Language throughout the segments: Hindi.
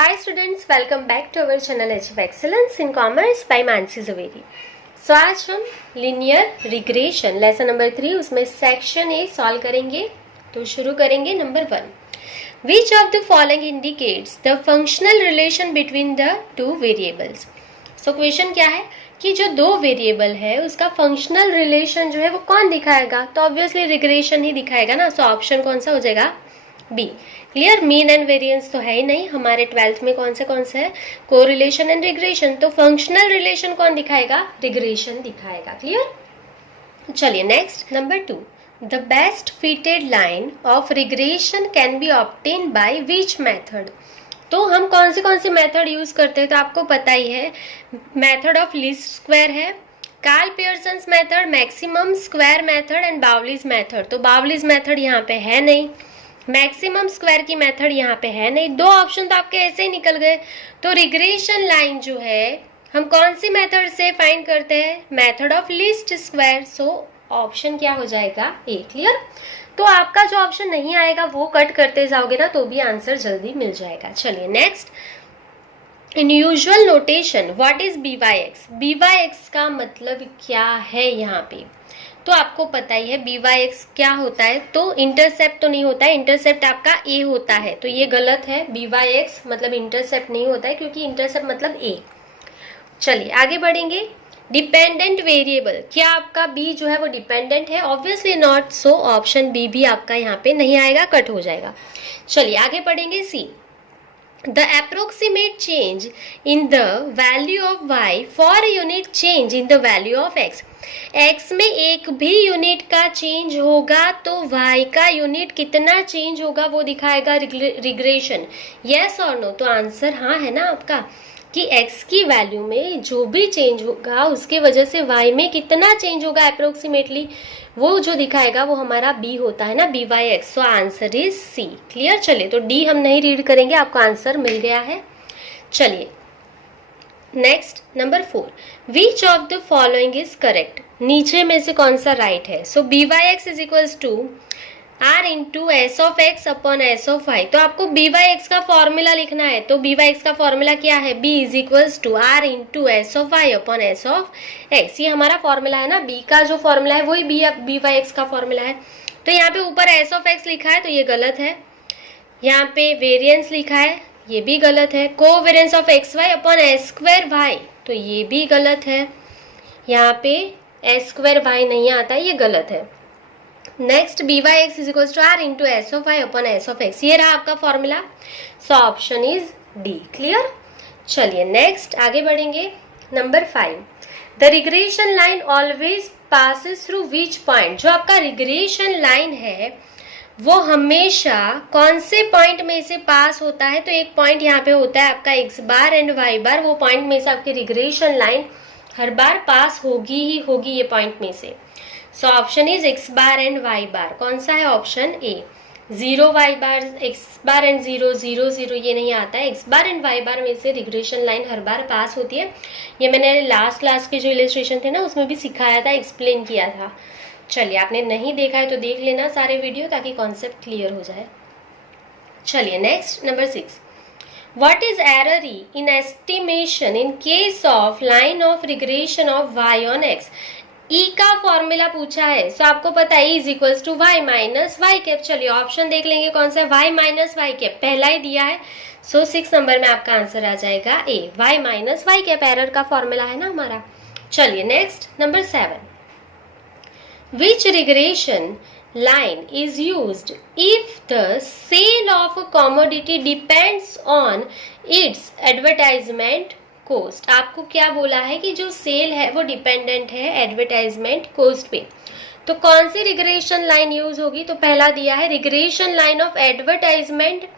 Hi students, welcome back to our channel HF Excellence in Commerce by Mansi Zaveri. So आज हम लीनियर रिग्रेशन लेसन नंबर 3 उसमें सेक्शन ए सॉल्व करेंगे। तो शुरू करेंगे number 1। Which of the following indicates the functional relation between the two variables? So question क्या है कि जो दो वेरिएबल है उसका फंक्शनल रिलेशन जो है वो कौन दिखाएगा? तो ऑब्वियसली रिग्रेशन ही दिखाएगा ना। सो ऑप्शन कौन सा हो जाएगा? B. Clear. Mean and variance तो है ही नहीं, हमारे 12th में कौन से है? Correlation and regression. तो फंक्शनल रिलेशन कौन दिखाएगा? रिग्रेशन दिखाएगा। क्लियर। चलिए next number 2। The best fitted line of regression can be obtain by which method? तो हम कौन सी मेथड यूज करते हैं? तो आपको पता ही है, मेथड ऑफ लीस्ट स्क्वायर है, Karl Pearson's method, maximum square method and Bowley's method. तो बाउलीज मेथड यहाँ पे है नहीं, मैक्सिमम स्क्वायर की मेथड यहाँ पे है नहीं। दो ऑप्शन तो आपके ऐसे ही निकल गए। तो रिग्रेशन लाइन जो है हम कौन सी मेथड से फाइंड करते हैं? Method of least square. So option क्या हो जाएगा? ए। क्लियर। तो आपका जो ऑप्शन नहीं आएगा वो कट करते जाओगे ना तो भी आंसर जल्दी मिल जाएगा। चलिए next. In usual notation what is b Y x? B Y x का मतलब क्या है यहाँ पे? तो आपको पता ही है बी वाई एक्स क्या होता है। तो इंटरसेप्ट तो नहीं होता है, इंटरसेप्ट आपका ए होता है। तो ये गलत है, बी वाई एक्स मतलब इंटरसेप्ट नहीं होता है क्योंकि इंटरसेप्ट मतलब ए। चलिए आगे बढ़ेंगे। डिपेंडेंट वेरिएबल, क्या आपका बी जो है वो डिपेंडेंट है? Obviously not. So option B भी आपका यहाँ पे नहीं आएगा, कट हो जाएगा। चलिए आगे बढ़ेंगे। सी। The approximate change in the value of y for a unit change in the value of x. x में एक भी यूनिट का चेंज होगा तो y का यूनिट कितना चेंज होगा वो दिखाएगा रिग्रेशन। यस और नो? तो आंसर हाँ है ना आपका कि x की वैल्यू में जो भी चेंज होगा उसके वजह से y में कितना चेंज होगा अप्रोक्सीमेटली, वो जो दिखाएगा वो हमारा b होता है ना, b Y x. So answer is C. Clear. चलिए तो डी हम नहीं रीड करेंगे, आपको आंसर मिल गया है। चलिए next number 4। Which of the following is correct? नीचे में से कौन सा राइट है? So B Y x is equals to are into S of X upon S of Y. तो आपको बी वाई एक्स का फॉर्मूला लिखना है। तो बी वाई एक्स का फॉर्मूला क्या है? B is equals to are into S of Y upon S of x. ये हमारा फॉर्मूला है ना, बी का जो फॉर्मूला है वही बी वाई एक्स का फॉर्मूला है। तो यहाँ पे ऊपर एस ऑफ एक्स लिखा है तो ये गलत है। यहाँ पे वेरियंस लिखा है, ये भी गलत है। Covariance of x y upon s square y, तो ये भी गलत है। यहाँ पे एस स्क्वायर वाई नहीं आता है, ये गलत है। Next b Y x is equal to are into S of Y upon S of x, ये रहा आपका formula. So option is D. Clear. चलिए नेक्स्ट आगे बढ़ेंगे। Number 5। The regression line always passes through which point? जो आपका रिग्रेशन लाइन है वो हमेशा कौन से पॉइंट में से पास होता है? तो एक पॉइंट यहाँ पे होता है आपका एक्स बार एंड वाई बार। वो पॉइंट में से आपकी रिग्रेशन लाइन हर बार पास होगी ही होगी, ये पॉइंट में से। So option is X bar and Y bar. कौन सा है? Option A. 0 Y bar, X bar and 0 0 0 ये नहीं आता है। X bar and Y bar में से रिग्रेशन लाइन हर बार पास होती है। ये मैंने लास्ट क्लास के जो इलस्ट्रेशन थे ना उसमें भी सिखाया था, एक्सप्लेन किया था। चलिए आपने नहीं देखा है तो देख लेना सारे वीडियो ताकि कॉन्सेप्ट क्लियर हो जाए। चलिए next number 6। What is error E in estimation in case of line of regression of y on x? E का फॉर्मूला पूछा है। सो आपको पता है E is equals to y minus Y cap. चलिए ऑप्शन देख लेंगे कौन सा है? वाई माइनस वाई कैप पहला ही दिया है। सो 6 नंबर में आपका आंसर आ जाएगा A, Y minus Y cap. Error का फॉर्मूला है ना हमारा। चलिए next number 7। Which regression line is used if the sale of a commodity depends on its advertisement cost? आपको क्या बोला है कि जो सेल है वो डिपेंडेंट है एडवर्टाइजमेंट कोस्ट पे। तो कौन सी रिग्रेशन लाइन यूज होगी? तो पहला दिया है regression line of advertisement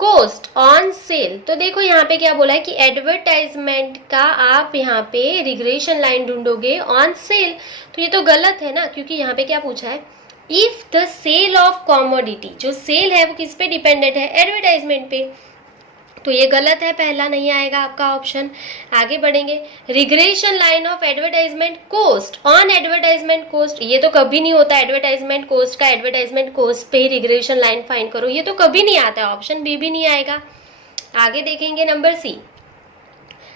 cost on sale. तो देखो यहाँ पे क्या बोला है कि एडवर्टाइजमेंट का आप यहाँ पे रिग्रेशन लाइन ढूंढोगे ऑन सेल। तो ये तो गलत है ना, क्योंकि यहाँ पे क्या पूछा है? If the sale of commodity, जो सेल है वो किस पे डिपेंडेंट है? एडवर्टाइजमेंट पे। तो ये गलत है, पहला नहीं आएगा आपका ऑप्शन। आगे बढ़ेंगे। Regression line of advertisement cost on advertisement cost, ये तो कभी नहीं होता। एडवर्टाइजमेंट कोस्ट का एडवर्टाइजमेंट कोस्ट पे ही रिग्रेशन लाइन फाइंड करो, ये तो कभी नहीं आता है। ऑप्शन बी भी नहीं आएगा। आगे देखेंगे number C,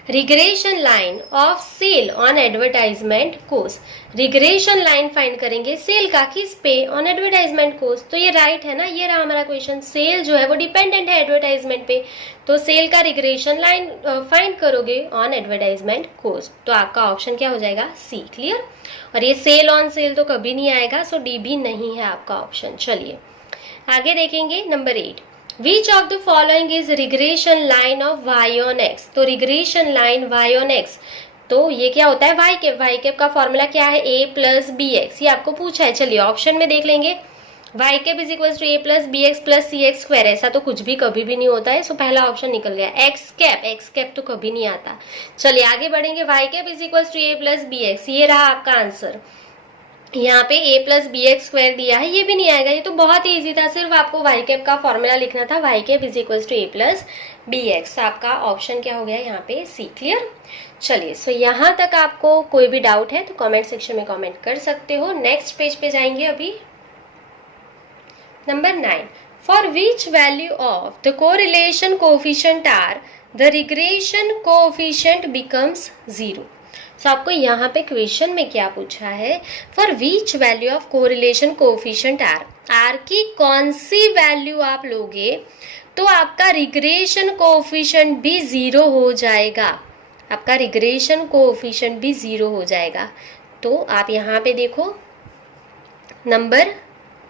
regression line of sale on advertisement cost. Regression line find करेंगे सेल का, किस पे, ऑन एडवर्टाइजमेंट कोस्ट। तो ये राइट है ना, ये रहा हमारा क्वेश्चन। सेल जो है वो डिपेंडेंट है एडवर्टाइजमेंट पे, तो सेल का रिग्रेशन लाइन फाइंड करोगे ऑन एडवर्टाइजमेंट कोस्ट, तो आपका ऑप्शन क्या हो जाएगा, सी। क्लियर। और ये सेल ऑन सेल तो कभी नहीं आएगा, सो डी भी नहीं है आपका ऑप्शन। चलिए आगे देखेंगे number 8, Which of the following is regression line of y on x? तो regression line y on x, तो ये क्या होता है, y कैप। y कैप का फॉर्मूला क्या है, a प्लस बी एक्स, ये आपको पूछा है। चलिए ऑप्शन में देख लेंगे, y cap is equal to a plus b x plus c x square. ऐसा तो कुछ भी कभी भी नहीं होता है, सो पहला ऑप्शन निकल गया। x कैप तो कभी नहीं आता। चलिए आगे बढ़ेंगे, y cap is equal to a plus b x, ये रहा आपका आंसर। यहाँ पे a plus b x square दिया है, ये भी नहीं आएगा। ये तो बहुत ही इजी था, सिर्फ आपको y कैप का फॉर्मूला लिखना था, y cap is equal to a plus b x. आपका ऑप्शन क्या हो गया यहाँ पे, सी। क्लियर। चलिए सो यहाँ तक आपको कोई भी डाउट है तो कमेंट सेक्शन में कमेंट कर सकते हो। नेक्स्ट पेज पे जाएंगे अभी। Number 9, for which value of the correlation coefficient r the regression coefficient becomes 0। तो आपको यहाँ पे क्वेश्चन में क्या पूछा है, for which value of correlation coefficient r, r की कौन सी वैल्यू आप लोगे तो आपका रिग्रेशन कोएफिशिएंट भी 0 हो जाएगा। आपका रिग्रेशन कोएफिशिएंट भी 0 हो जाएगा। तो आप यहाँ पे देखो नंबर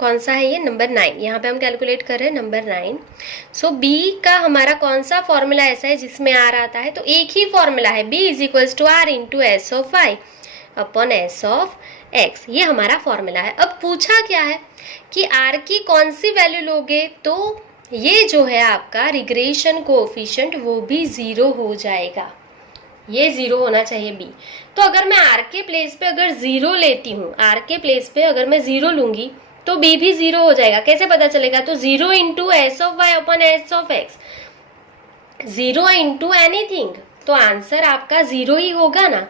कौन सा है, ये नंबर 9। यहाँ पे हम कैलकुलेट कर रहे हैं नंबर 9। सो बी का हमारा कौन सा फॉर्मूला ऐसा है जिसमें आर आता है, तो एक ही फॉर्मूला है, B is equals to are into S of Y upon S of x, ये हमारा फॉर्मूला है। अब पूछा क्या है कि आर की कौन सी वैल्यू लोगे तो ये जो है आपका रिग्रेशन कोएफिशिएंट वो भी 0 हो जाएगा। ये 0 होना चाहिए बी। तो अगर मैं आर के प्लेस पे अगर 0 लेती हूँ, आर के प्लेस पे अगर मैं 0 लूंगी तो बी भी 0 हो जाएगा। कैसे पता चलेगा, तो 0 into S of Y upon S of x, 0 into anything, तो आंसर आपका 0 ही होगा ना।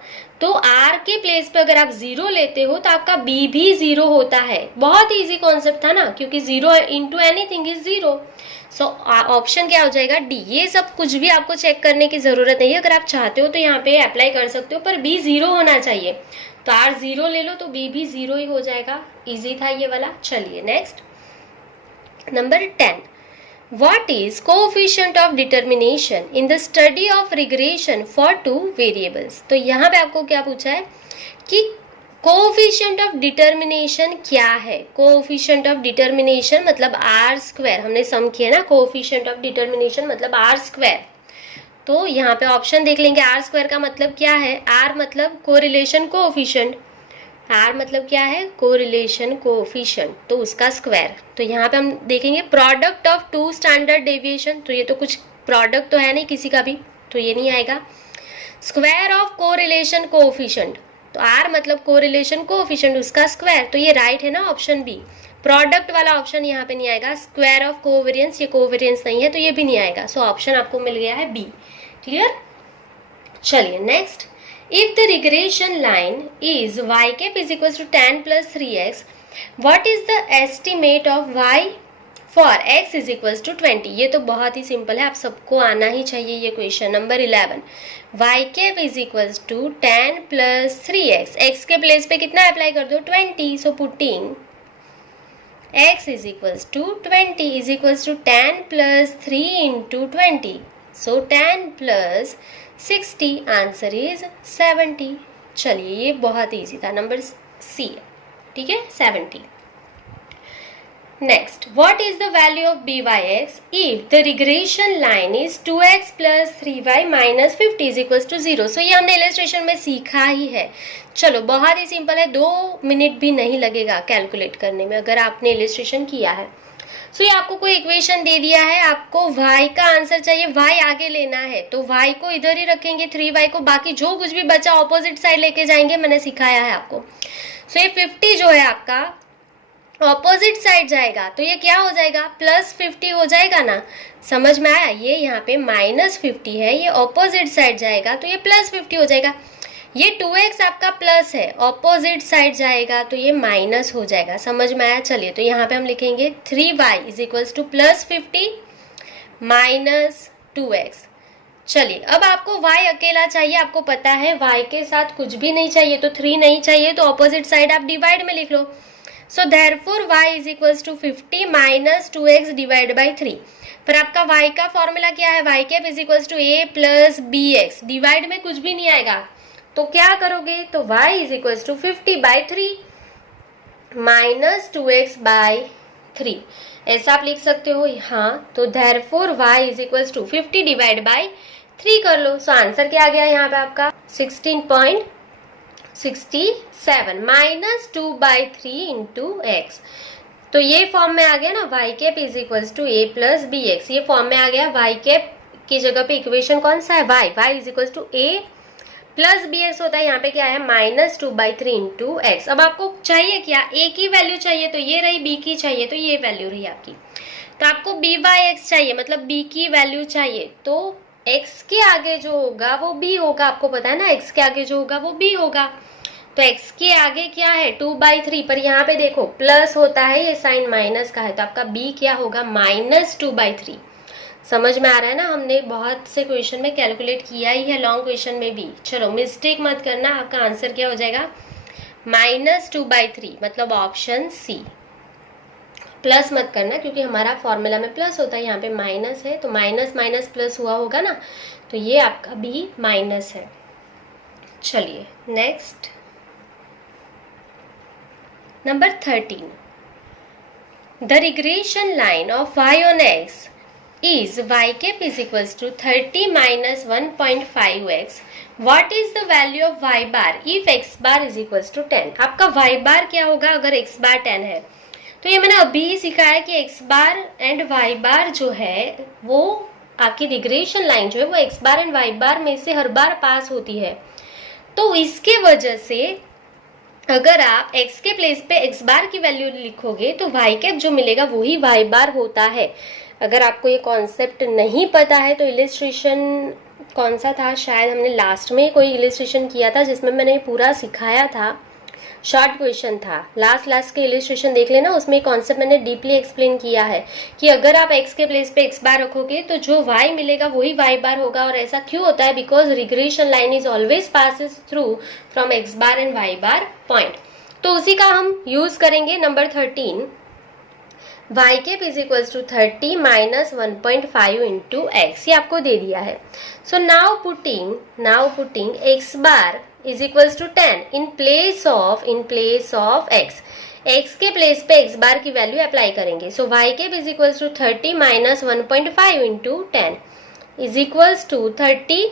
तो आर के प्लेस पे अगर आप 0 लेते हो तो आपका बी भी 0 होता है। बहुत इजी कॉन्सेप्ट था ना, क्योंकि 0 into anything is 0। So option क्या हो जाएगा, डी। ये सब कुछ भी आपको चेक करने की जरूरत नहीं है, अगर आप चाहते हो तो यहाँ पे अप्लाई कर सकते हो, पर बी 0 होना चाहिए। तो आर 0 ले लो तो बी भी 0 ही हो जाएगा। इजी था ये वाला। चलिए next number 10, what is coefficient of determination in the study of regression for 2 variables. तो यहाँ पे आपको क्या पूछा है कि कोएफिशिएंट ऑफ डिटर्मिनेशन क्या है। कोएफिशिएंट ऑफ डिटर्मिनेशन मतलब आर स्क्वायर, हमने सम किया ना, कोएफिशिएंट ऑफ डिटर्मिनेशन मतलब आर स्क्वायर। तो यहाँ पे ऑप्शन देख लेंगे, आर स्क्वायर का मतलब क्या है, आर मतलब कोरिलेशन कोएफिशिएंट, आर मतलब क्या है, कोरिलेशन कोएफिशिएंट, तो उसका स्क्वायर। तो यहाँ पे हम देखेंगे प्रोडक्ट ऑफ 2 स्टैंडर्ड डेविएशन, तो ये तो कुछ प्रोडक्ट तो है नहीं किसी का भी, तो ये नहीं आएगा। स्क्वायर ऑफ कोरिलेशन कोएफिशिएंट, तो आर मतलब कोरिलेशन कोएफिशिएंट, उसका स्क्वायर, तो ये राइट है ना ऑप्शन बी। प्रोडक्ट वाला ऑप्शन यहाँ पे नहीं आएगा। स्क्वायर ऑफ कोवेरियंस, ये कोवेरियंस नहीं है तो ये भी नहीं आएगा। सो ऑप्शन आपको मिल गया है बी। क्लियर। चलिए next, if the regression line is y cap is equal to tan plus 3x, what is the estimate of y for x is equal to 20। ये तो बहुत ही सिंपल है, आप सबको आना ही चाहिए ये question. Number 11, y cap is equal to tan plus 3x, x के प्लेस पे कितना अप्लाई कर दो, 20। So putting x is equals to 20 is equals to tan plus 3 into 20. So tan plus 60, answer is 70. चलिए ये बहुत इजी था, नंबर सी है, ठीक है, 70. Next, what is the value of byx if the regression line is 2x plus 3y minus 50 is equals to 0? So ये हमने इलस्ट्रेशन में सीखा ही है। चलो बहुत ही सिंपल है, 2 मिनट भी नहीं लगेगा कैलकुलेट करने में अगर आपने इलस्ट्रेशन किया है। सो ये आपको कोई इक्वेशन दे दिया है, आपको y का आंसर चाहिए, y आगे लेना है तो y को इधर ही रखेंगे, 3y को, बाकी जो कुछ भी बचा ऑपोजिट साइड लेके जाएंगे, मैंने सिखाया है आपको। सो ये 50 जो है आपका ऑपोजिट साइड जाएगा तो ये क्या हो जाएगा, प्लस 50 हो जाएगा ना, समझ में आया। ये यहाँ पे माइनस 50 है, ये ऑपोजिट साइड जाएगा तो ये प्लस 50 हो जाएगा। ये 2x आपका प्लस है, ऑपोजिट साइड जाएगा तो ये माइनस हो जाएगा, समझ में आया। चलिए तो यहाँ पे हम लिखेंगे 3y is equals two plus 50 minus 2x। चलिए अब आपको y अकेला चाहिए, आपको पता है y के साथ कुछ भी नहीं चाहिए, तो 3 नहीं चाहिए, तो ऑपोजिट साइड आप डिवाइड में लिख लो। So therefore y is equals to 50 minus 2x divide by 3। पर आपका y का फॉर्मूला क्या है, y cap is equals to a plus bx, divide में कुछ भी नहीं आएगा, तो क्या करोगे, तो y is equals to 50 by 3 minus 2x by 3, ऐसा आप लिख सकते हो। हाँ, तो therefore y is equals to 50 divide by 3 कर लो। सो आंसर क्या आ गया यहाँ पे आपका 16.67 माइनस 2 बाई 3 इंटू एक्स। तो ये फॉर्म में आ गया ना, y cap is equals to a plus b x, ये फॉर्म में आ गया। y कैप की जगह पे इक्वेशन कौन सा है, y is equals to a plus b x होता है, यहाँ पे क्या है माइनस 2 बाई 3 इंटू एक्स। अब आपको चाहिए क्या, a की वैल्यू चाहिए तो ये रही, b की चाहिए तो ये वैल्यू रही आपकी। तो आपको b बाई एक्स चाहिए, मतलब b की वैल्यू चाहिए, तो x के आगे जो होगा वो b होगा, आपको पता है ना, x के आगे जो होगा वो b होगा। तो x के आगे क्या है 2 बाई 3, पर यहाँ पे देखो प्लस होता है, ये साइन माइनस का है, तो आपका b क्या होगा माइनस 2 बाई 3। समझ में आ रहा है ना, हमने बहुत से क्वेश्चन में कैलकुलेट किया ही है, लॉन्ग क्वेश्चन में भी। चलो मिस्टेक मत करना, आपका आंसर क्या हो जाएगा माइनस 2 बाई 3, मतलब ऑप्शन सी। प्लस मत करना क्योंकि हमारा फॉर्मूला में प्लस होता है, यहाँ पे माइनस है, तो माइनस माइनस प्लस हुआ होगा ना, तो ये आपका भी माइनस है। चलिए next, number 13, the regression line of y on x is y cap is equals to 30 minus 1.5x. What is the value of y bar if x bar is equals to 10? आपका y bar क्या होगा अगर x bar 10 है, तो ये मैंने अभी ही सिखाया कि x बार एंड y बार जो है वो आपकी रिग्रेशन लाइन जो है वो x बार एंड y बार में से हर बार पास होती है। तो इसके वजह से अगर आप x के प्लेस पे x बार की वैल्यू लिखोगे तो y कैप जो मिलेगा वही y बार होता है। अगर आपको ये कॉन्सेप्ट नहीं पता है तो इलिस्ट्रेशन कौन सा था, शायद हमने लास्ट में कोई इलिस्ट्रेशन किया था जिसमें मैंने पूरा सिखाया था, शॉर्ट क्वेश्चन था, लास्ट के इलिस्ट्रेशन देख लेना, उसमें कॉन्सेप्ट मैंने डीपली एक्सप्लेन किया है कि अगर आप x के प्लेस पे x बार रखोगे तो जो y मिलेगा वही y बार होगा। और ऐसा क्यों होता है, because regression line is always passes through from x bar and y bar point. तो उसी का हम यूज करेंगे। Number 13, y cap is equals to 30 minus 1.5 into x, ये आपको दे दिया है। So now putting x bar is equals to 10 in place of x के प्लेस पे x बार की वैल्यू अप्लाई करेंगे। So y cap is equals to 30 minus 1.5 into 10 is equals to 30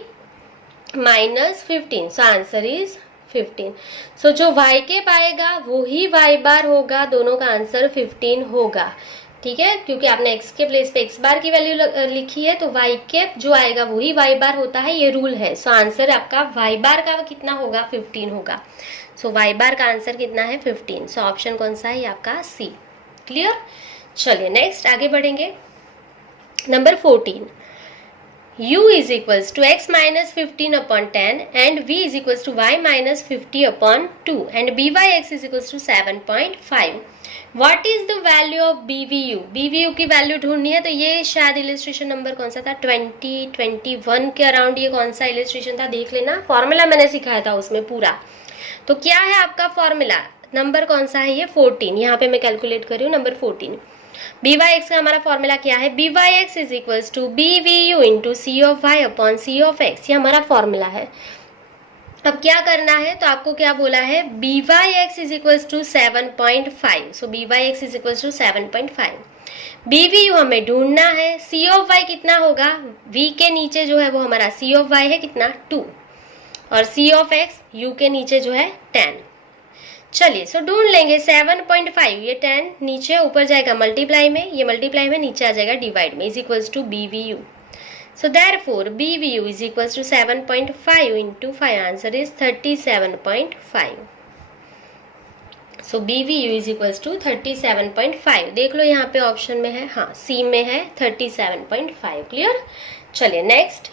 minus 15। So answer is 15। So जो y कैप आएगा वो ही y बार होगा, दोनों का आंसर 15 होगा। ठीक है, क्योंकि आपने x के प्लेस पे x बार की वैल्यू लिखी है तो y कैप जो आएगा वही y बार होता है, ये रूल है। सो आंसर आपका y बार का कितना होगा 15 होगा। सो y बार का आंसर कितना है 15। सो ऑप्शन कौन सा है, ये आपका सी। क्लियर। चलिए नेक्स्ट आगे बढ़ेंगे। Number 14, u is equals to x minus 15 upon 10 and v is equals to y minus 50 upon 2 and byx is equals to 7.5. What is the value of bvu? bvu की वैल्यू ढूंढनी है, तो ये शायद इलिस्ट्रेशन नंबर कौन सा था 21 के अराउंड, ये कौन सा इलिस्ट्रेशन था देख लेना, फॉर्मूला मैंने सिखाया था उसमें पूरा। तो क्या है आपका फॉर्मूला, नंबर कौन सा है, ये 14, यहाँ पे मैं कैलकुलेट कर रही हूँ नंबर 14। बी वाई एक्स का हमारा फॉर्मूला क्या है, B Y x is equals to B V U into C of Y upon C of x, ये हमारा फॉर्मूला है। अब क्या करना है, तो आपको क्या बोला है, B Y x is equals to 7.5। So B Y x is equals to 7.5। B V U हमें ढूंढना है, सी ऑफ वाई कितना होगा, वी के नीचे जो है वो हमारा सी ऑफ वाई है कितना 2, और सी ऑफ एक्स यू के नीचे जो है 10। चलिए सो ढूंढ लेंगे 7.5, ये 10 नीचे ऊपर जाएगा मल्टीप्लाई में, ये मल्टीप्लाई में नीचे आ जाएगा डिवाइड में, is equals to B V U. So therefore B V U is equals to 7.5 into 5, answer is 37.5। So B V U is equals to 37.5, देख लो यहाँ पे ऑप्शन में है, हाँ सी में है 37.5। क्लियर। चलिए next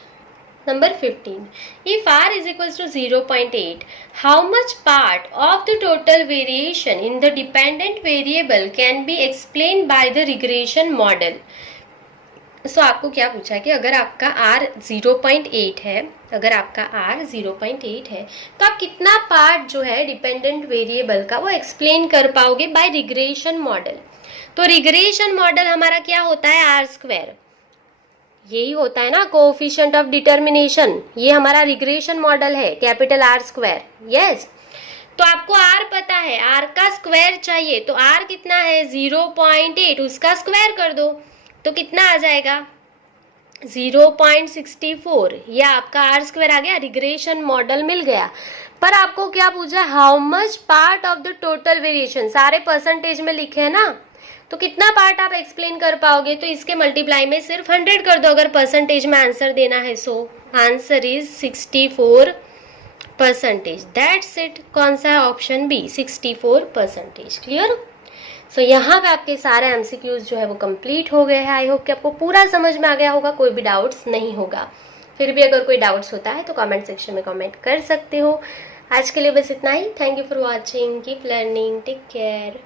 Number 15. If r is equals to 0.8, how much part of the total variation in the dependent variable can be explained by the regression model? सो आपको क्या पूछा है कि अगर आपका R 0.8 है, अगर आपका R 0.8 है तो आप कितना पार्ट जो है डिपेंडेंट वेरिएबल का वो एक्सप्लेन कर पाओगे बाय रिग्रेशन मॉडल। तो रिग्रेशन मॉडल हमारा क्या होता है, आर स्क्वायर, यही होता है ना कोएफिशिएंट ऑफ डिटर्मिनेशन, ये हमारा रिग्रेशन मॉडल है, कैपिटल आर स्क्वायर। यस, तो आपको आर पता है, आर का स्क्वायर चाहिए, तो आर कितना है 0.8, उसका स्क्वायर कर दो तो कितना आ जाएगा 0.64, ये आपका आर स्क्वायर आ गया, रिग्रेशन मॉडल मिल गया। पर आपको क्या पूछा, how much part of the total variation, सारे परसेंटेज में लिखे है ना, तो कितना पार्ट आप एक्सप्लेन कर पाओगे, तो इसके मल्टीप्लाई में सिर्फ 100 कर दो अगर परसेंटेज में आंसर देना है। सो आंसर इज 64%, दैट्स इट। कौन सा है, ऑप्शन बी 64%। क्लियर। सो यहाँ पे आपके सारे एमसीक्यूज जो है वो कंप्लीट हो गए हैं। आई होप कि आपको पूरा समझ में आ गया होगा, कोई भी डाउट्स नहीं होगा। फिर भी अगर कोई डाउट्स होता है तो कमेंट सेक्शन में कमेंट कर सकते हो। आज के लिए बस इतना ही। Thank you for watching, keep learning, take care.